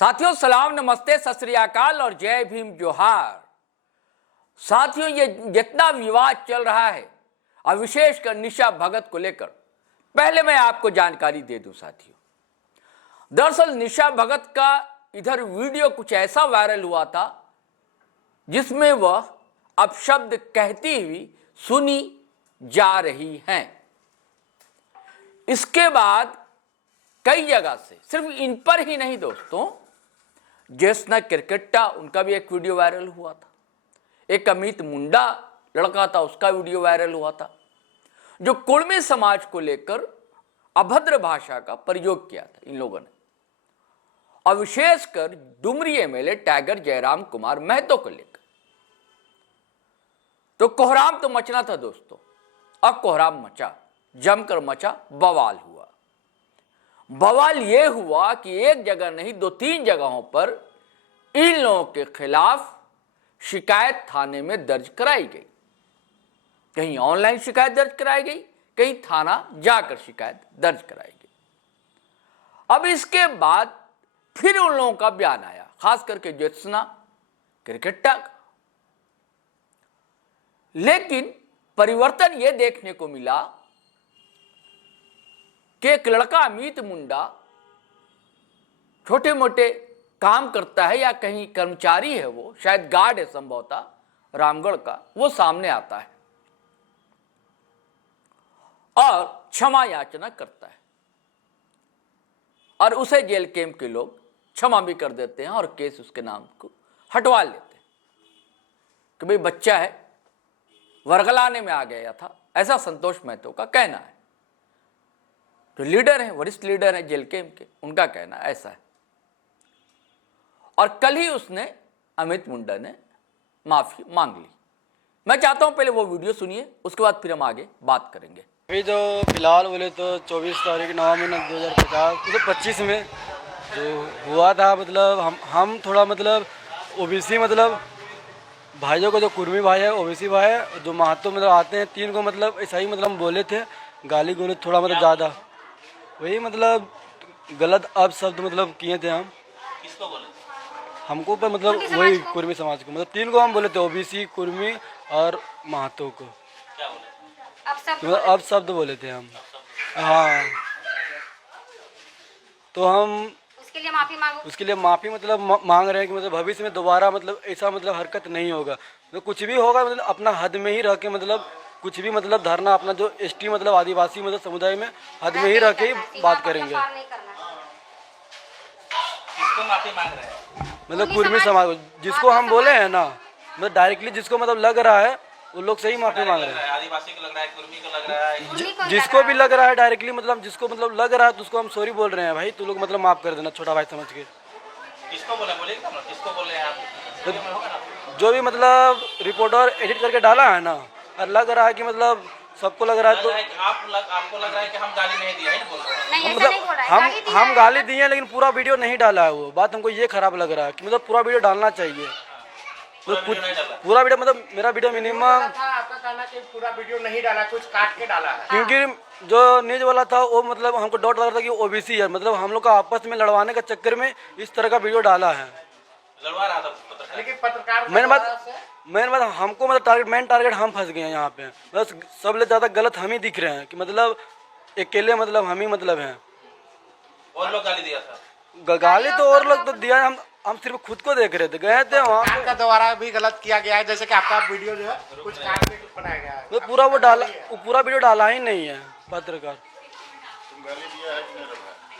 साथियों सलाम, नमस्ते, सत श्री अकाल और जय भीम जोहार। साथियों, ये जितना विवाद चल रहा है और विशेषकर निशा भगत को लेकर, पहले मैं आपको जानकारी दे दूं साथियों। दरअसल निशा भगत का इधर वीडियो कुछ ऐसा वायरल हुआ था जिसमें वह अपशब्द कहती हुई सुनी जा रही हैं। इसके बाद कई जगह से, सिर्फ इन पर ही नहीं दोस्तों, जेसना क्रिकेटा उनका भी एक वीडियो वायरल हुआ था, एक अमित मुंडा लड़का था उसका वीडियो वायरल हुआ था, जो कुर्मी समाज को लेकर अभद्र भाषा का प्रयोग किया था इन लोगों ने, और विशेषकर डुमरी एमएलए टाइगर जयराम कुमार महतो को लेकर। तो कोहराम तो मचना था दोस्तों, अब कोहराम मचा, जमकर मचा, बवाल हुआ। बवाल यह हुआ कि एक जगह नहीं, 2-3 जगहों पर इन लोगों के खिलाफ शिकायत थाने में दर्ज कराई गई। कहीं ऑनलाइन शिकायत दर्ज कराई गई, कहीं थाना जाकर शिकायत दर्ज कराई गई। अब इसके बाद फिर उन लोगों का बयान आया, खास करके ज्योत्सना क्रिकेटा का। लेकिन परिवर्तन यह देखने को मिला कि एक लड़का अमित मुंडा छोटे मोटे काम करता है या कहीं कर्मचारी है, वो शायद गार्ड है संभवतः रामगढ़ का, वो सामने आता है और क्षमा याचना करता है और उसे जेल कैंप के लोग क्षमा भी कर देते हैं और केस उसके नाम को हटवा लेते हैं कि भाई बच्चा है, वर्गलाने में आ गया था, ऐसा संतोष महतो का कहना है। जो लीडर हैं, वरिष्ठ लीडर हैं जेल कैंप के, उनका कहना ऐसा है। और कल ही उसने, अमित मुंडा ने, माफी मांग ली। मैं चाहता हूं पहले वो वीडियो सुनिए, उसके बाद फिर हम आगे बात करेंगे। अभी जो फिलहाल बोले तो 24 तारीख 9 महीना 2025 में जो हुआ था, मतलब हम थोड़ा मतलब ओबीसी, मतलब भाइयों को, जो कुर्मी भाई है, ओबीसी भाई है, जो महतो मतलब आते हैं, 3 को मतलब ऐसा ही मतलब बोले थे, गाली गोले थोड़ा मतलब ज़्यादा, वही मतलब गलत अपशब्द मतलब किए थे हम। किसको बोले? हमको पर मतलब वही कुर्मी समाज को, मतलब 3 को हम बोले थे, ओबीसी, कुर्मी और महतो को। क्या बोले? मतलब अपशब्द बोले थे हम। हाँ, तो हम उसके लिए माफ़ी मतलब मांग रहे हैं कि मतलब भविष्य में दोबारा मतलब ऐसा मतलब हरकत नहीं होगा। तो कुछ भी होगा मतलब अपना हद में ही रह के, मतलब कुछ भी मतलब धरना अपना जो एसटी मतलब आदिवासी मतलब समुदाय में हद में ही रह के ही बात करेंगे। किसको माफी मांग रहे हैं? मतलब कुर्मी समाज को, जिसको हम बोले हैं ना, मतलब डायरेक्टली जिसको मतलब लग रहा है वो लोग से ही माफी मांग रहे हैं। आदिवासी को लग रहा है, कुर्मी को लग रहा है, जिसको भी लग रहा है डायरेक्टली, मतलब जिसको मतलब लग रहा है तो उसको हम सॉरी बोल रहे हैं, भाई तू लोग मतलब माफ कर देना, छोटा भाई समझ के। किसको बोले? बोलेगा ना, किसको बोले हैं आप? होगा ना? जो भी मतलब रिपोर्टर एडिट करके डाला है ना, और लग रहा है कि मतलब सबको लग रहा है, तो आपको लग रहा है कि हम गाली नहीं दिए हैं, बोल रहे हैं। मतलब हम गाली दिए लेकिन पूरा वीडियो नहीं डाला है। वो बात हमको ये खराब लग रहा है कि मतलब पूरा वीडियो डालना चाहिए। तो पूरा वीडियो मतलब मेरा वीडियो मिनिमम आपका कहना कि पूरा वीडियो नहीं डाला, कुछ काट के डाला है, क्योंकि जो न्यूज वाला था वो मतलब हमको डाउट लग रहा था कि ओबीसी है, मतलब हम लोग का आपस में लड़वाने का चक्कर में इस तरह का वीडियो डाला है। लड़वा रहा था पत्रकार। लेकिन पत्रकार मेन बात हमको मतलब मेन टारगेट हम फंस गए हैं यहाँ पे। बस सबसे ज्यादा गलत हम ही दिख रहे हैं कि मतलब अकेले मतलब हम ही मतलब हैं। और लोग गाली दिया था? गाली तो और लोग तो दिया, हम सिर्फ खुद को देख रहे थे, गए थे वहाँ का द्वारा भी गलत किया गया है, जैसे कि आपका वीडियो जो है कुछ काट के बनाया गया है। तो पूरा वो डाला, वो पूरा वीडियो डाला ही नहीं है पत्रकार।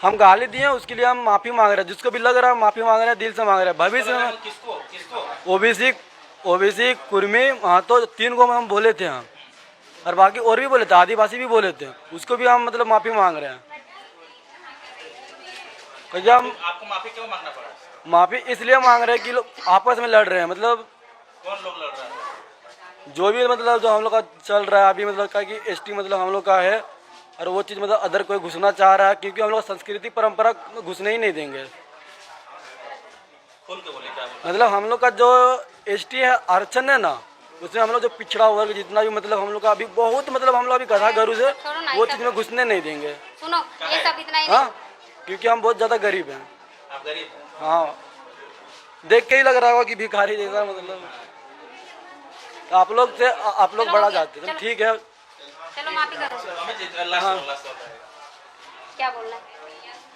हम गाली दिए, उसके लिए हम माफी मांग रहे हैं। जिसको भी लग रहा है माफी मांग रहे हैं, दिल से मांग रहे हैं। भविष्य में किसको? ओबीसी, कुर्मी, महतो, 3 को हम बोले थे हम, और बाकी और भी बोले थे, आदिवासी भी बोले थे, उसको भी हम मतलब माफी मांग रहे हैं। आपको माफी क्यों मांगना पड़ा? माफी इसलिए मांग रहे हैं कि लोग आपस में लड़ रहे हैं। मतलब कौन लोग लड़ रहे हैं? जो भी मतलब जो हम लोग का चल रहा है अभी, मतलब का कि एसटी मतलब हम लोग का है, और वो चीज़ मतलब अदर कोई घुसना चाह रहा है, क्योंकि हम लोग संस्कृति परंपरा घुसने ही नहीं देंगे। खोल के बोले क्या बोले? मतलब हम लोग का जो एसटी है, आरक्षण है ना, उसमें हम लोग जो पिछड़ा वर्ग जितना भी मतलब हम लोग का अभी बहुत मतलब हम लोग अभी गधा गरू से वो चीज़ में घुसने नहीं देंगे। सुनो, ये सब इतना ही हाँ, क्योंकि हम बहुत ज़्यादा गरीब हैं। आप गरीब हैं। हाँ, देख के ही लग रहा होगा कि भिखारी जैसा, मतलब आप लोग से आप लोग बढ़ा जाते हैं। ठीक है, चलो माफी करो। लास्ट क्या बोलना है?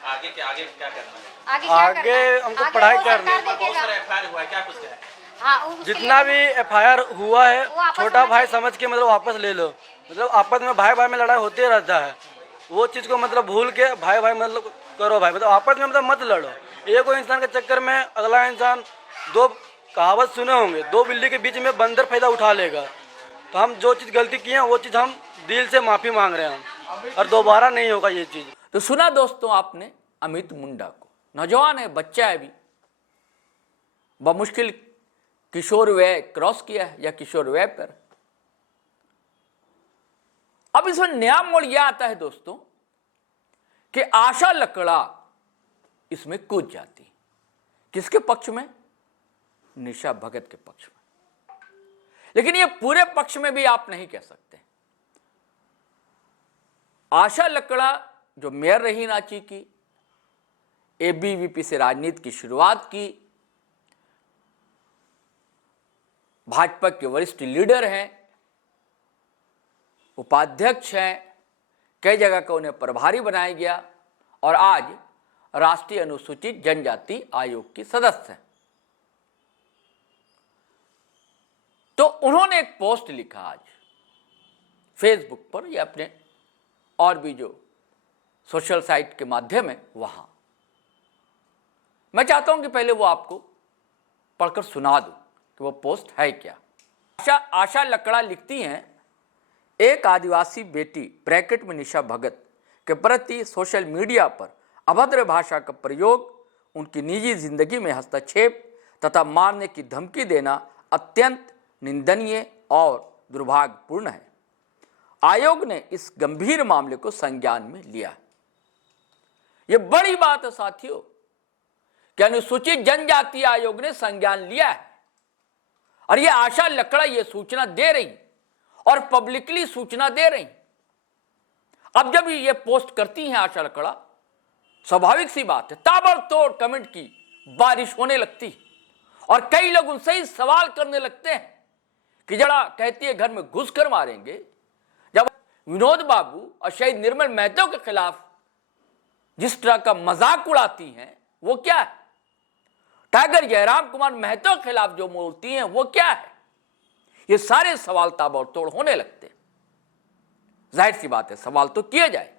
आगे क्या करना है? आगे क्या आगे करना है? हमको आगे पढ़ाई वो करनी है। सरकार बहुत सारा देखेगा। एफआईआर हुआ है, क्या कुछ है? हाँ, उसके जितना लिए- भी एफआईआर हुआ है वो आपस छोटा में भाई चाहिए। समझ के मतलब वापस ले लो। मतलब आपस में भाई भाई में लड़ाई होते रहता है, वो चीज़ को मतलब भूल के भाई भाई मतलब करो भाई, मतलब आपस में मतलब मत लड़ो। एक और इंसान के चक्कर में अगला इंसान, दो कहावत सुने होंगे, दो बिल्ली के बीच में बंदर फायदा उठा लेगा। तो हम जो चीज़ गलती की है वो चीज़ हम दिल से माफ़ी मांग रहे हैं हम, और दोबारा नहीं होगा ये चीज़। तो सुना दोस्तों आपने अमित मुंडा को, नौजवान है, बच्चा है, अभी बमुश्किल किशोर वय क्रॉस किया है या किशोर वय पर। अब इसमें नया मोड़ यह आता है दोस्तों कि आशा लकड़ा इसमें कूद जाती। किसके पक्ष में? निशा भगत के पक्ष में। लेकिन ये पूरे पक्ष में भी आप नहीं कह सकते। आशा लकड़ा जो मेयर रही रांची की, एबीवीपी से राजनीति की शुरुआत की, भाजपा के वरिष्ठ लीडर हैं, उपाध्यक्ष हैं, कई जगह का उन्हें प्रभारी बनाया गया और आज राष्ट्रीय अनुसूचित जनजाति आयोग की सदस्य हैं। तो उन्होंने एक पोस्ट लिखा आज फेसबुक पर या अपने और भी जो सोशल साइट के माध्यम है वहां। मैं चाहता हूं कि पहले वो आपको पढ़कर सुना दूं कि वो पोस्ट है क्या। आशा लकड़ा लिखती हैं, एक आदिवासी बेटी ब्रैकेट में निशा भगत के प्रति सोशल मीडिया पर अभद्र भाषा का प्रयोग, उनकी निजी जिंदगी में हस्तक्षेप तथा मारने की धमकी देना अत्यंत निंदनीय और दुर्भाग्यपूर्ण है। आयोग ने इस गंभीर मामले को संज्ञान में लिया। यह बड़ी बात है साथियों कि अनुसूचित जनजाति आयोग ने संज्ञान लिया है और यह आशा लकड़ा यह सूचना दे रही और पब्लिकली सूचना दे रही। अब जब ये पोस्ट करती हैं आशा लकड़ा, स्वाभाविक सी बात है ताबड़तोड़ कमेंट की बारिश होने लगती और कई लोग उनसे ही सवाल करने लगते हैं कि जरा कहती है घर में घुस कर मारेंगे। जब विनोद बाबू और शहीद निर्मल महतो के खिलाफ जिस तरह का मजाक उड़ाती हैं वो क्या है? टाइगर जयराम कुमार महतो के खिलाफ जो बोलती हैं वो क्या है? ये सारे सवाल ताबड़तोड़ होने लगते हैं। जाहिर सी बात है सवाल तो किए जाए,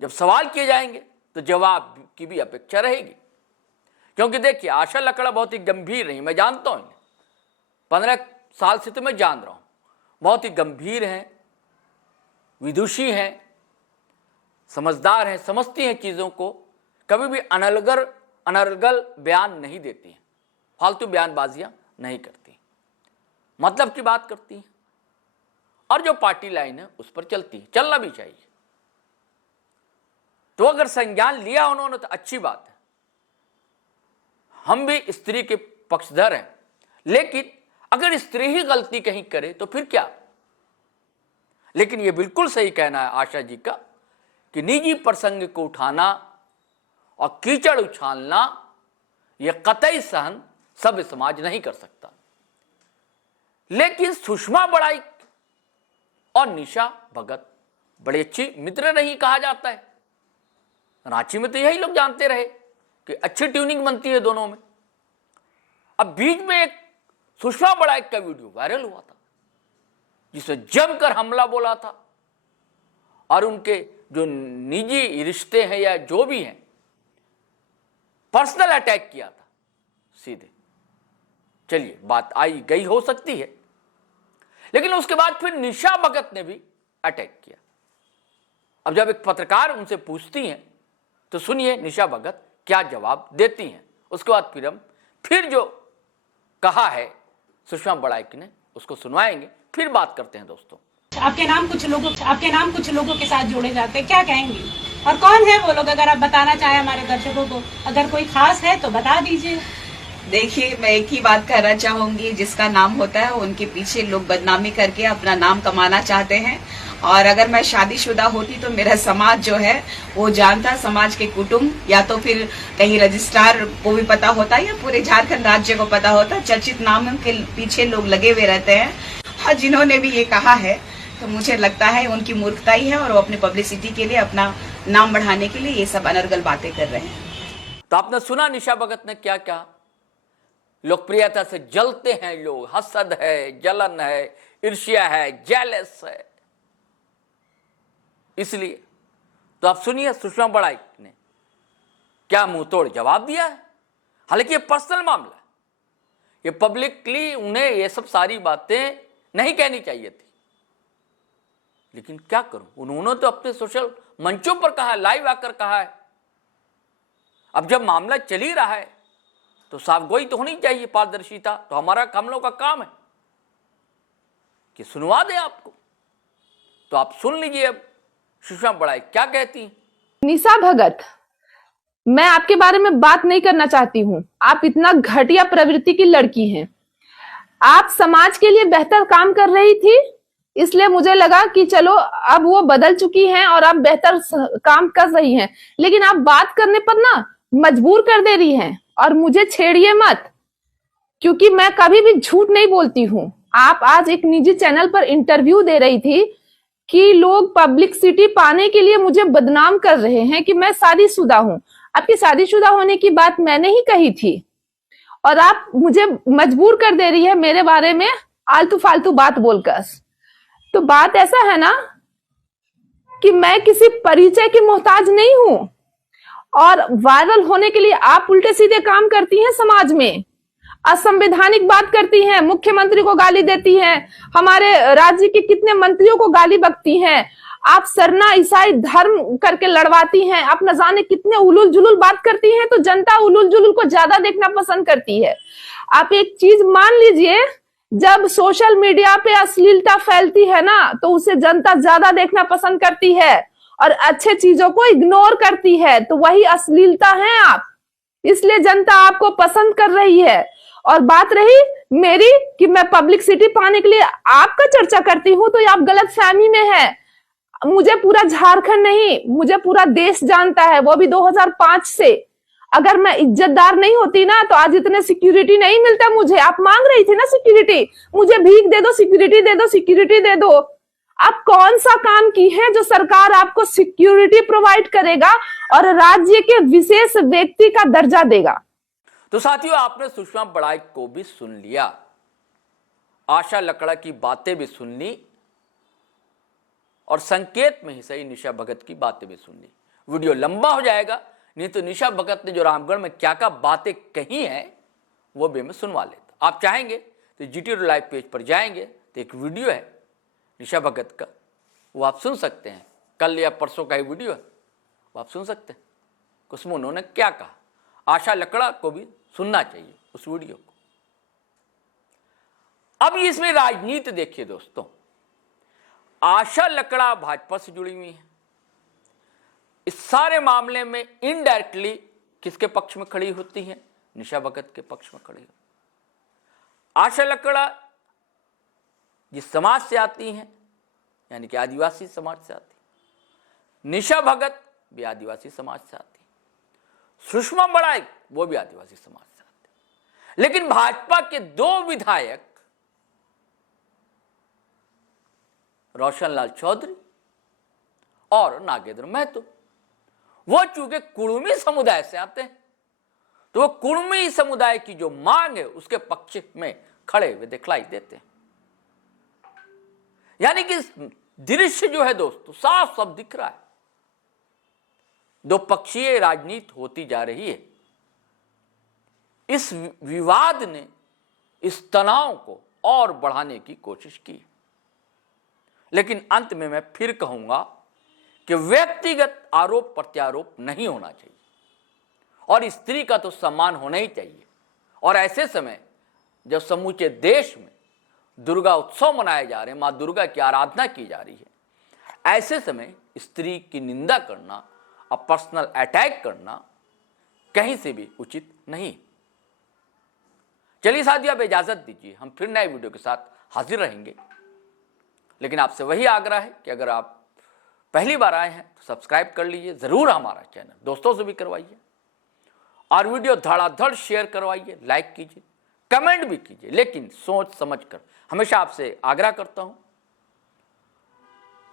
जब सवाल किए जाएंगे तो जवाब की भी अपेक्षा रहेगी। क्योंकि देखिए आशा लकड़ा बहुत ही गंभीर रही, मैं जानता हूं 15 साल से तो मैं जान रहा हूं, बहुत ही गंभीर हैं, विदुषी हैं, समझदार हैं, समझती हैं चीज़ों को, कभी भी अनर्गल बयान नहीं देती हैं, फालतू बयानबाजियां नहीं करती, मतलब की बात करती हैं और जो पार्टी लाइन है उस पर चलती है, चलना भी चाहिए। तो अगर संज्ञान लिया उन्होंने तो अच्छी बात है, हम भी स्त्री के पक्षधर हैं। लेकिन अगर स्त्री ही गलती कहीं करे तो फिर क्या? लेकिन यह बिल्कुल सही कहना है आशा जी का कि निजी प्रसंग को उठाना और कीचड़ उछालना यह कतई सहन सभ्य समाज नहीं कर सकता। लेकिन सुषमा बड़ाई और निशा भगत बड़ी अच्छी मित्र नहीं कहा जाता है। रांची में तो यही लोग जानते रहे कि अच्छी ट्यूनिंग बनती है दोनों में। अब बीच में एक सुषमा बड़ाई का वीडियो वायरल हुआ था जिसमें जमकर हमला बोला था और उनके जो निजी रिश्ते हैं या जो भी हैं पर्सनल अटैक किया था सीधे। चलिए बात आई गई हो सकती है, लेकिन उसके बाद फिर निशा भगत ने भी अटैक किया। अब जब एक पत्रकार उनसे पूछती हैं तो सुनिए निशा भगत क्या जवाब देती हैं। उसके बाद फिर जो कहा है सुषमा बड़ाइक ने उसको सुनवाएंगे, फिर बात करते हैं दोस्तों। आपके नाम कुछ लोगों के साथ जोड़े जाते हैं, क्या कहेंगे और कौन है वो लोग? अगर आप बताना चाहें हमारे दर्शकों को, अगर कोई खास है तो बता दीजिए। देखिए, मैं एक ही बात कहना चाहूंगी, जिसका नाम होता है उनके पीछे लोग बदनामी करके अपना नाम कमाना चाहते हैं और अगर मैं शादीशुदा होती तो मेरा समाज जो है वो जानता, समाज के कुटुंब या तो फिर कहीं रजिस्ट्रार को भी पता होता या पूरे झारखंड राज्य को पता होता। चर्चित नामों के पीछे लोग लगे हुए रहते हैं और जिन्होंने भी ये कहा है तो मुझे लगता है उनकी मूर्खता ही है और वो अपने पब्लिसिटी के लिए, अपना नाम बढ़ाने के लिए ये सब अनर्गल बातें कर रहे हैं। तो आपने सुना निशा भगत ने क्या कहा। लोकप्रियता से जलते हैं लोग, हसद है, जलन है, ईर्ष्या है, जेलस है। इसलिए तो आप सुनिए सुषमा बड़ाइक ने क्या मुंह तोड़ जवाब दिया है। हालांकि ये पर्सनल मामला है, ये पब्लिकली उन्हें ये सब सारी बातें नहीं कहनी चाहिए थी, लेकिन क्या करूं, उन्होंने तो अपने सोशल मंचों पर कहा, लाइव आकर कहा है। अब जब मामला चल ही रहा है तो साफगोई तो होनी चाहिए, पारदर्शिता। तो हम लोग का काम है कि सुनवा दें आपको। तो आप सुन लीजिए अब सुषमा बड़ाइक क्या कहती हैं। निशा भगत, मैं आपके बारे में बात नहीं करना चाहती हूं। आप इतना घटिया प्रवृत्ति की लड़की हैं। आप समाज के लिए बेहतर काम कर रही थी, इसलिए मुझे लगा कि चलो अब वो बदल चुकी हैं और आप बेहतर काम कर रही हैं, लेकिन आप बात करने पर ना मजबूर कर दे रही हैं। और मुझे छेड़िए मत, क्योंकि मैं कभी भी झूठ नहीं बोलती हूं। आप आज एक निजी चैनल पर इंटरव्यू दे रही थी कि लोग पब्लिसिटी पाने के लिए मुझे बदनाम कर रहे हैं कि मैं शादीशुदा हूं। आपकी शादीशुदा होने की बात मैंने ही कही थी और आप मुझे मजबूर कर दे रही है मेरे बारे में आलतू फालतू बात बोलकर। तो बात ऐसा है ना कि मैं किसी परिचय की मोहताज नहीं हूं और वायरल होने के लिए आप उल्टे सीधे काम करती हैं, समाज में असंवैधानिक बात करती हैं, मुख्यमंत्री को गाली देती हैं, हमारे राज्य के कितने मंत्रियों को गाली बकती हैं, आप सरना ईसाई धर्म करके लड़वाती हैं, आप न जाने कितने उलूल जुलूल बात करती हैं। तो जनता उलूल जुलूल को ज्यादा देखना पसंद करती है। आप एक चीज मान लीजिए, जब सोशल मीडिया पे अश्लीलता फैलती है ना तो उसे जनता ज्यादा देखना पसंद करती है और अच्छे चीजों को इग्नोर करती है। तो वही अश्लीलता है आप, इसलिए जनता आपको पसंद कर रही है। और बात रही मेरी कि मैं पब्लिसिटी पाने के लिए आपका चर्चा करती हूं, तो आप गलत फहमी में है। मुझे पूरा झारखंड नहीं, मुझे पूरा देश जानता है, वो भी 2005 से। अगर मैं इज्जतदार नहीं होती ना तो आज इतने सिक्योरिटी नहीं मिलता मुझे। आप मांग रही थी ना सिक्योरिटी, मुझे भीख दे दो, सिक्योरिटी दे दो, सिक्योरिटी दे दो। आप कौन सा काम की है जो सरकार आपको सिक्योरिटी प्रोवाइड करेगा और राज्य के विशेष व्यक्ति का दर्जा देगा। तो साथियों, आपने सुषमा बड़ाइक को भी सुन लिया, आशा लकड़ा की बातें भी सुन ली और संकेत में ही सही निशा भगत की बातें भी सुन ली। वीडियो लंबा हो जाएगा, नहीं तो निशा भगत ने जो रामगढ़ में क्या क्या बातें कही हैं वो भी मैं सुनवा लेता। आप चाहेंगे तो GT लाइव पेज पर जाएंगे तो एक वीडियो है निशा भगत का, वो आप सुन सकते हैं। कल या परसों का ही वीडियो है, वो आप सुन सकते हैं। उसमें उन्होंने क्या कहा, आशा लकड़ा को भी सुनना चाहिए उस वीडियो को। अब इसमें राजनीति देखिए दोस्तों। आशा लकड़ा भाजपा से जुड़ी हुई है, इस सारे मामले में इनडायरेक्टली किसके पक्ष में खड़ी होती है, निशा भगत के पक्ष में खड़ी होती। आशा लकड़ा जिस समाज से आती हैं, यानी कि आदिवासी समाज से आती, निशा भगत भी आदिवासी समाज से आती, सुषमा बड़ाइक वो भी आदिवासी समाज से आती। लेकिन भाजपा के 2 विधायक रोशन लाल चौधरी और नागेंद्र महतो, वो चूंकि कुड़मी समुदाय से आते हैं, तो वो कुड़मी समुदाय की जो मांग है उसके पक्ष में खड़े हुए दिखलाई देते हैं। यानी कि दृश्य जो है दोस्तों साफ साफ दिख रहा है, 2 पक्षीय राजनीति होती जा रही है। इस विवाद ने इस तनाव को और बढ़ाने की कोशिश की, लेकिन अंत में मैं फिर कहूंगा कि व्यक्तिगत आरोप प्रत्यारोप नहीं होना चाहिए और स्त्री का तो सम्मान होना ही चाहिए। और ऐसे समय जब समूचे देश में दुर्गा उत्सव मनाए जा रहे हैं, मां दुर्गा की आराधना की जा रही है, ऐसे समय स्त्री की निंदा करना और पर्सनल अटैक करना कहीं से भी उचित नहीं। चलिए साथियों, अब इजाजत दीजिए, हम फिर नए वीडियो के साथ हाजिर रहेंगे। लेकिन आपसे वही आग्रह है कि अगर आप पहली बार आए हैं तो सब्सक्राइब कर लीजिए ज़रूर हमारा चैनल, दोस्तों से भी करवाइए और वीडियो धड़ाधड़ शेयर करवाइए, लाइक कीजिए, कमेंट भी कीजिए, लेकिन सोच समझ कर। हमेशा आपसे आग्रह करता हूं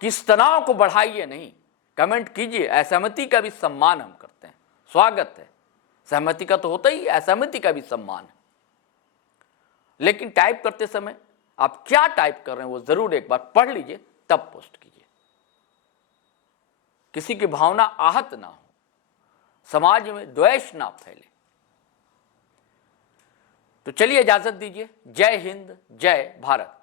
कि इस तनाव को बढ़ाइए नहीं, कमेंट कीजिए। असहमति का भी सम्मान हम करते हैं, स्वागत है। सहमति का तो होता ही, असहमति का भी सम्मान है, लेकिन टाइप करते समय आप क्या टाइप कर रहे हैं वो जरूर एक बार पढ़ लीजिए, तब पोस्ट कीजिए। किसी की भावना आहत ना हो, समाज में द्वेष ना फैले। तो चलिए इजाजत दीजिए। जय हिंद, जय भारत।